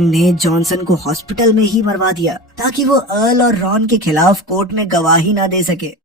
Frank ने Johnson को hospital में ही मरवा दिया ताकि वो अर्ल और रॉन के खिलाफ कोर्ट में गवाही ना दे सके।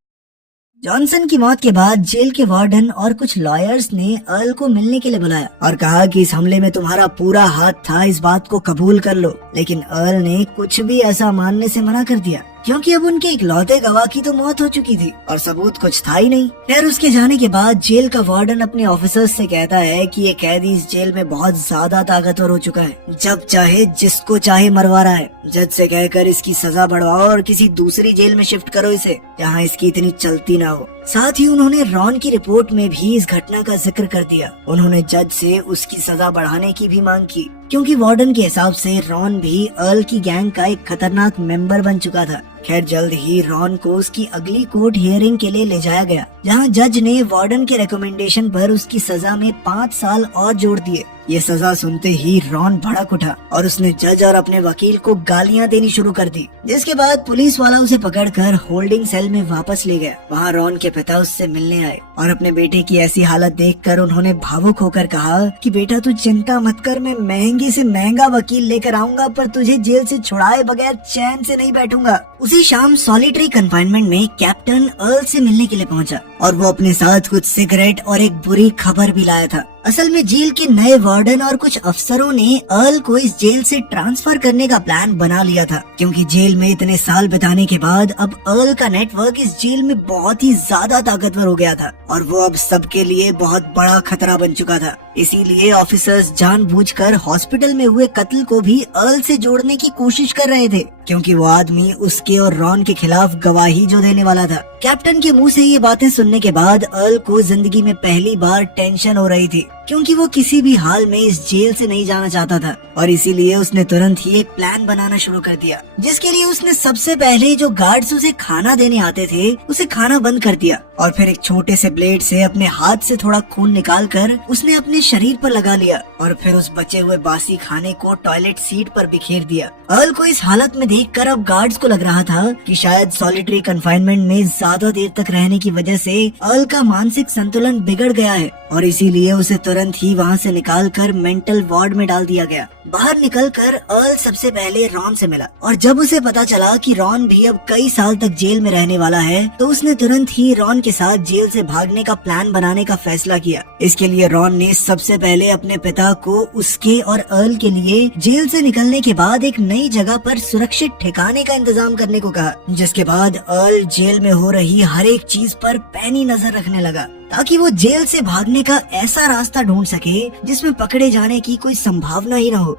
जॉनसन की मौत के बाद जेल के वार्डन और कुछ लॉयर्स ने अर्ल को मिलने के लिए बुलाया और कहा कि इस हमले में तुम्हारा पूरा हाथ था, इस बात को कबूल कर लो। लेकिन अर्ल ने कुछ भी ऐसा मानने से मना कर दिया क्योंकि अब उनके इकलौते गवाह की तो मौत हो चुकी थी और सबूत कुछ था ही नहीं। फिर उसके जाने के बाद जेल का वार्डन अपने ऑफिसर्स से कहता है कि ये कैदी इस जेल में बहुत ज्यादा ताकतवर हो चुका है, जब चाहे जिसको चाहे मरवा रहा है। जज से कहकर इसकी सजा बढ़वाओ और किसी दूसरी जेल में शिफ्ट करो इसे, जहाँ इसकी इतनी चलती ना हो। साथ ही उन्होंने रॉन की रिपोर्ट में भी इस घटना का जिक्र कर दिया। उन्होंने जज से उसकी सजा बढ़ाने की भी मांग की क्योंकि वार्डन के हिसाब से रॉन भी अर्ल की गैंग का एक खतरनाक मेंबर बन चुका था। खैर जल्द ही रॉन को उसकी अगली कोर्ट हियरिंग के लिए ले जाया गया, जहां जज ने वार्डन के रिकमेंडेशन पर उसकी सजा में 5 साल और जोड़ दिए। ये सजा सुनते ही रॉन भड़क उठा और उसने जज और अपने वकील को गालियां देनी शुरू कर दी, जिसके बाद पुलिस वाला उसे पकड़कर होल्डिंग सेल में वापस ले गया। वहाँ रॉन के पिता उससे मिलने आए और अपने बेटे की ऐसी हालत देखकर उन्होंने भावुक होकर कहा कि बेटा तू चिंता मत कर, मैं महंगे से महंगा वकील लेकर आऊंगा, पर तुझे जेल से छुड़ाए बगैर चैन से नहीं बैठूंगा। उसी शाम सॉलिटरी कन्फाइनमेंट में कैप्टन अर्ल से मिलने के लिए पहुंचा और वो अपने साथ कुछ सिगरेट और एक बुरी खबर भी लाया था। असल में जेल के नए वार्डन और कुछ अफसरों ने अर्ल को इस जेल से ट्रांसफर करने का प्लान बना लिया था क्योंकि जेल में इतने साल बिताने के बाद अब अर्ल का नेटवर्क इस जेल में बहुत ही ज्यादा ताकतवर हो गया था और वो अब सबके लिए बहुत बड़ा खतरा बन चुका था। इसीलिए ऑफिसर्स जानबूझकर हॉस्पिटल में हुए कत्ल को भी अर्ल से जोड़ने की कोशिश कर रहे थे क्योंकि वो आदमी उसके और रॉन के खिलाफ गवाही जो देने वाला था। कैप्टन के मुंह से ये बातें सुनने के बाद अर्ल को जिंदगी में पहली बार टेंशन हो रही थी क्योंकि वो किसी भी हाल में इस जेल से नहीं जाना चाहता था और इसीलिए उसने तुरंत ही एक प्लान बनाना शुरू कर दिया, जिसके लिए उसने सबसे पहले जो गार्ड्स उसे खाना देने आते थे उसे खाना बंद कर दिया और फिर एक छोटे से ब्लेड से अपने हाथ से थोड़ा खून निकालकर उसने अपने शरीर पर लगा लिया और फिर उस बचे हुए बासी खाने को टॉयलेट सीट पर बिखेर दिया। अर्ल को इस हालत में देखकर अब गार्ड्स को लग रहा था कि शायद सॉलिटरी कन्फाइनमेंट में ज्यादा देर तक रहने की वजह से अर्ल का मानसिक संतुलन बिगड़ गया है और इसीलिए उसे तुरंत ही वहाँ से निकालकर मेंटल वार्ड में डाल दिया गया। बाहर निकलकर अर्ल सबसे पहले रॉन से मिला और जब उसे पता चला कि रॉन भी अब कई साल तक जेल में रहने वाला है तो उसने तुरंत ही रॉन के साथ जेल से भागने का प्लान बनाने का फैसला किया। इसके लिए रॉन ने सबसे पहले अपने पिता को उसके और अर्ल के लिए जेल से निकलने के बाद एक नई जगह पर सुरक्षित ठिकाने का इंतजाम करने को कहा, जिसके बाद अर्ल जेल में हो रही हर एक चीज पर पैनी नजर रखने लगा ताकि वो जेल से भागने का ऐसा रास्ता ढूंढ सके जिसमें पकड़े जाने की कोई संभावना ही न हो।